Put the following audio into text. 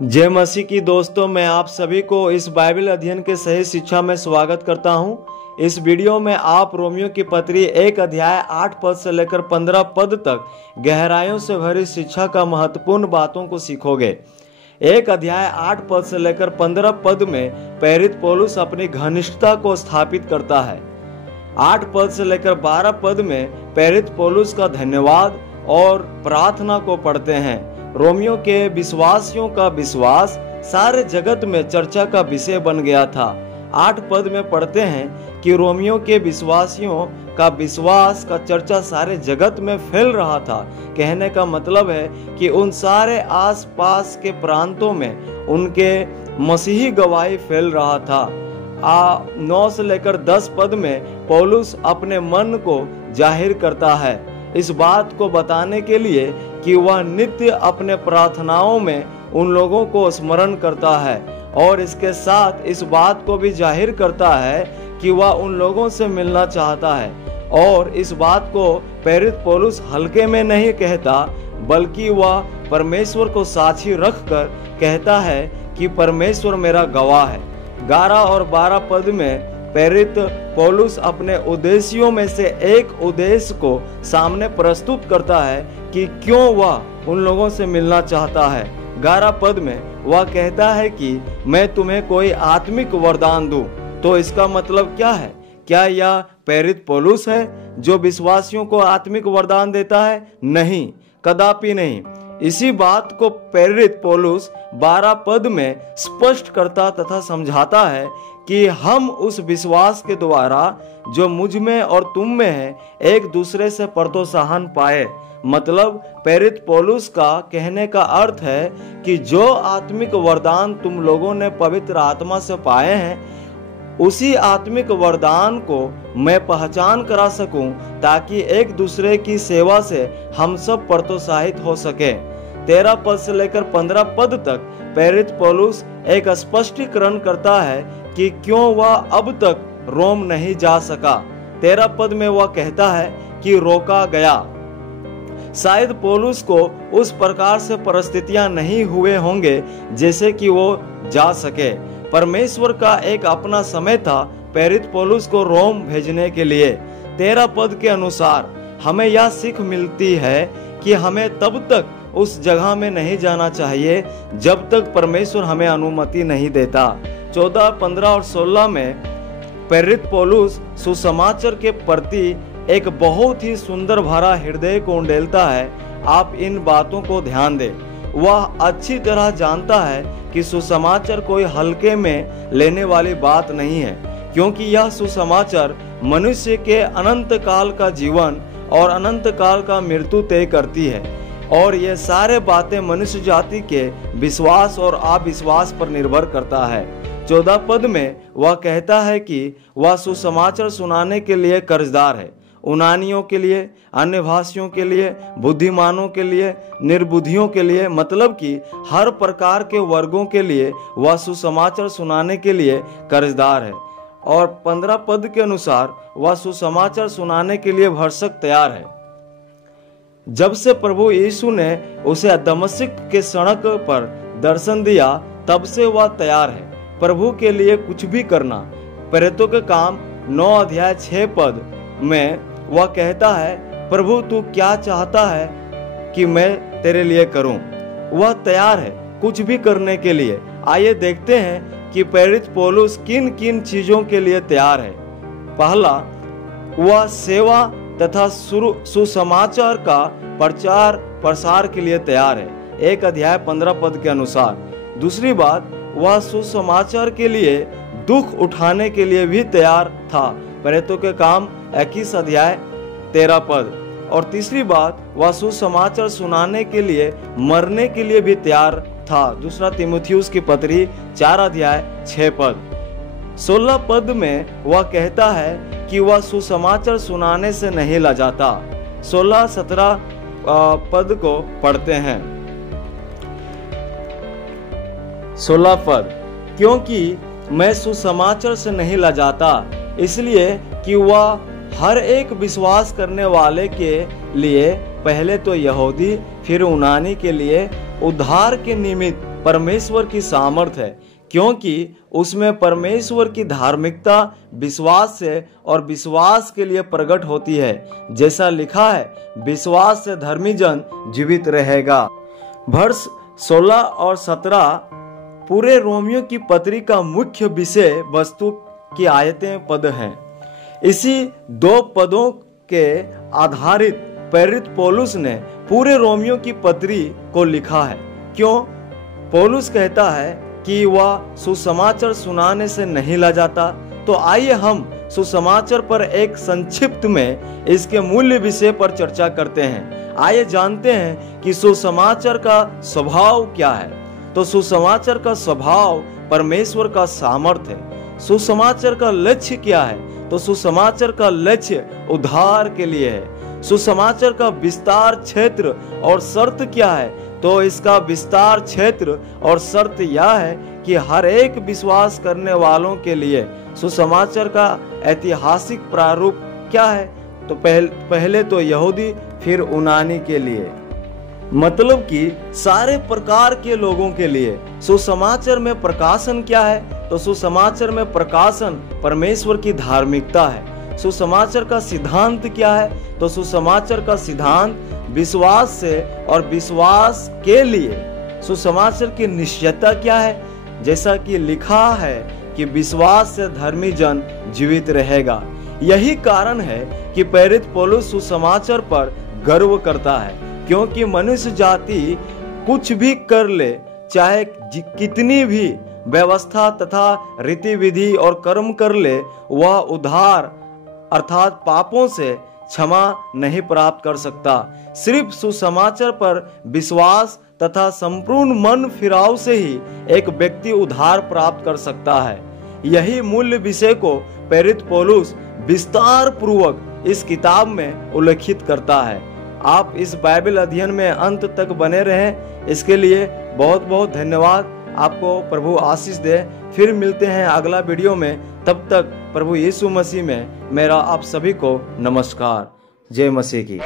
जय मसीह की दोस्तों, मैं आप सभी को इस बाइबल अध्ययन के सही शिक्षा में स्वागत करता हूं। इस वीडियो में आप रोमियो की पत्री 1 अध्याय 8 पद से लेकर 15 पद तक गहराइयों से भरी शिक्षा का महत्वपूर्ण बातों को सीखोगे। 1 अध्याय 8 पद से लेकर 15 पद में प्रेरित पौलुस अपनी घनिष्ठता को स्थापित करता है। 8 पद से लेकर 12 पद में प्रेरित पौलुस का धन्यवाद और प्रार्थना को पढ़ते हैं। रोमियो के विश्वासियों का विश्वास सारे जगत में चर्चा का विषय बन गया था। 8 पद में पढ़ते हैं कि रोमियो के विश्वासियों का विश्वास का चर्चा सारे जगत में फैल रहा था। कहने का मतलब है कि उन सारे आसपास के प्रांतों में उनके मसीही गवाही फैल रहा था। 9 से लेकर 10 पद में पौलुस अपने मन को जाहिर करता है, इस बात को बताने के लिए कि वह नित्य अपने प्रार्थनाओं में उन लोगों को स्मरण करता है, और इसके साथ इस बात को भी जाहिर करता है कि वह उन लोगों से मिलना चाहता है। और इस बात को प्रेरित पौलुस हल्के में नहीं कहता, बल्कि वह परमेश्वर को साक्षी रखकर कहता है कि परमेश्वर मेरा गवाह है। 11 और 12 पद में प्रेरित पौलुस अपने उद्देश्यों में से एक उद्देश्य को सामने प्रस्तुत करता है कि क्यों वह उन लोगों से मिलना चाहता है। 11 पद में वह कहता है कि मैं तुम्हें कोई आत्मिक वरदान दूं। तो इसका मतलब क्या है? क्या यह प्रेरित पौलुस है जो विश्वासियों को आत्मिक वरदान देता है? नहीं, कदापि नहीं। इसी बात को प्रेरित पौलुस 12 पद में स्पष्ट करता तथा समझाता है कि हम उस विश्वास के द्वारा जो मुझ में और तुम में है एक दूसरे से प्रोत्साहन पाए। मतलब प्रेरित पौलुस का कहने का अर्थ है कि जो आत्मिक वरदान तुम लोगों ने पवित्र आत्मा से पाए हैं, उसी आत्मिक वरदान को मैं पहचान करा सकूं, ताकि एक दूसरे की सेवा से हम सब प्रोत्साहित हो सके। 13 पद से लेकर 15 पद तक प्रेरित पौलुस एक स्पष्टीकरण करता है कि क्यों वह अब तक रोम नहीं जा सका। 13 पद में वह कहता है कि रोका गया। शायद पौलुस को उस प्रकार से परिस्थितियां नहीं हुए होंगे जैसे कि वो जा सके। परमेश्वर का एक अपना समय था प्रेरित पौलुस को रोम भेजने के लिए। 13 पद के अनुसार हमें यह सीख मिलती है कि हमें तब तक उस जगह में नहीं जाना चाहिए जब तक परमेश्वर हमें अनुमति नहीं देता। 14, 15 और 16 में प्रेरित पौलुस सुसमाचार के प्रति एक बहुत ही सुंदर भरा हृदय को उंडेलता है। आप इन बातों को ध्यान दें। वह अच्छी तरह जानता है कि सुसमाचार कोई हल्के में लेने वाली बात नहीं है, क्योंकि यह सुसमाचार मनुष्य के अनंत काल का जीवन और अनंत काल का मृत्यु तय करती है। और ये सारे बातें मनुष्य जाति के विश्वास और अविश्वास पर निर्भर करता है। 14 पद में वह कहता है कि वह सुसमाचार सुनाने के लिए कर्जदार है। यूनानियों के लिए, अन्य भाषियों के लिए, बुद्धिमानों के लिए, निर्बुद्धियों के लिए, मतलब कि हर प्रकार के वर्गों के लिए वह सुसमाचार सुनाने के लिए कर्जदार है। और 15 पद के अनुसार वह सुसमाचार सुनाने के लिए भरसक तैयार है। जब से प्रभु यीशु ने उसे दमिश्क के सड़क पर दर्शन दिया, तब से वह तैयार है प्रभु के लिए कुछ भी करना। प्रेरितों के काम 9 अध्याय 6 पद में वह कहता है, प्रभु तू क्या चाहता है कि मैं तेरे लिए करूं? वह तैयार है कुछ भी करने के लिए। आइए देखते हैं कि प्रेरित पौलुस किन किन चीजों के लिए तैयार है। पहला, वह सेवा तथा सुसमाचार का प्रचार प्रसार के लिए तैयार है, 1 अध्याय 15 पद के अनुसार। दूसरी बात, वह सुसमाचार के लिए दुख उठाने के लिए भी तैयार था, प्रेरितों के काम 21 अध्याय 13 पद। और तीसरी बात, वह सुसमाचार सुनाने के लिए मरने के लिए भी तैयार था, 2 तीमुथियुस की पत्री 4 अध्याय 6 पद। 16 पद में वह कहता है कि वह सुसमाचार सुनाने से नहीं लजाता। 16-17 पद को पढ़ते हैं। 16 पद, क्योंकि मैं सुसमाचार से नहीं लजाता, इसलिए कि वह हर एक विश्वास करने वाले के लिए, पहले तो यहूदी फिर यूनानी के लिए उद्धार के निमित्त परमेश्वर की सामर्थ्य है, क्योंकि उसमें परमेश्वर की धार्मिकता विश्वास से और विश्वास के लिए प्रकट होती है। जैसा लिखा है, विश्वास से धर्मी जन जीवित रहेगा। वर्ष 16 और 17 पूरे रोमियो की पत्री का मुख्य विषय वस्तु की आयतें पद हैं। इसी 2 पदों के आधारित प्रेरित पौलुस ने पूरे रोमियो की पत्री को लिखा है। क्यों? पौलुस कहता है कि वह सुसमाचार सुनाने से नहीं लजाता। तो आइए हम सुसमाचार पर एक संक्षिप्त में इसके मूल्य विषय पर चर्चा करते हैं। आइए जानते हैं कि सुसमाचार का स्वभाव क्या है। तो सुसमाचार का स्वभाव परमेश्वर का सामर्थ्य है। सुसमाचार का लक्ष्य क्या है? तो सुसमाचार का लक्ष्य उद्धार के लिए है। सुसमाचार का विस्तार क्षेत्र और शर्त क्या है? तो इसका विस्तार क्षेत्र और शर्त यह है कि हर एक विश्वास करने वालों के लिए सुसमाचार का ऐतिहासिक प्रारूप क्या है? तो पहले तो यहूदी फिर यूनानी के लिए, मतलब कि सारे प्रकार के लोगों के लिए। सुसमाचार में प्रकाशन क्या है? तो सुसमाचार में प्रकाशन परमेश्वर की धार्मिकता है। सुसमाचार का सिद्धांत क्या है? तो सुसमाचार का सिद्धांत विश्वास से और विश्वास के लिए। सुसमाचार की निश्चयता क्या है? जैसा कि लिखा है कि विश्वास से धर्मी जन जीवित रहेगा। यही कारण है कि प्रेरित पौलुस सुसमाचार पर गर्व करता है, क्योंकि मनुष्य जाति कुछ भी कर ले, चाहे कितनी भी व्यवस्था तथा रीति विधि और कर्म कर ले, वह उद्धार अर्थात पापों से क्षमा नहीं प्राप्त कर सकता। सिर्फ सुसमाचार पर विश्वास तथा संपूर्ण मन फिराव से ही एक व्यक्ति उद्धार प्राप्त कर सकता है। यही मूल्य विषय को प्रेरित पौलुस विस्तार पूर्वक इस किताब में उल्लेखित करता है। आप इस बाइबल अध्ययन में अंत तक बने रहें, इसके लिए बहुत बहुत धन्यवाद। आपको प्रभु आशीष दे। फिर मिलते हैं अगला वीडियो में। तब तक प्रभु यीशु मसीह में मेरा आप सभी को नमस्कार। जय मसीह की।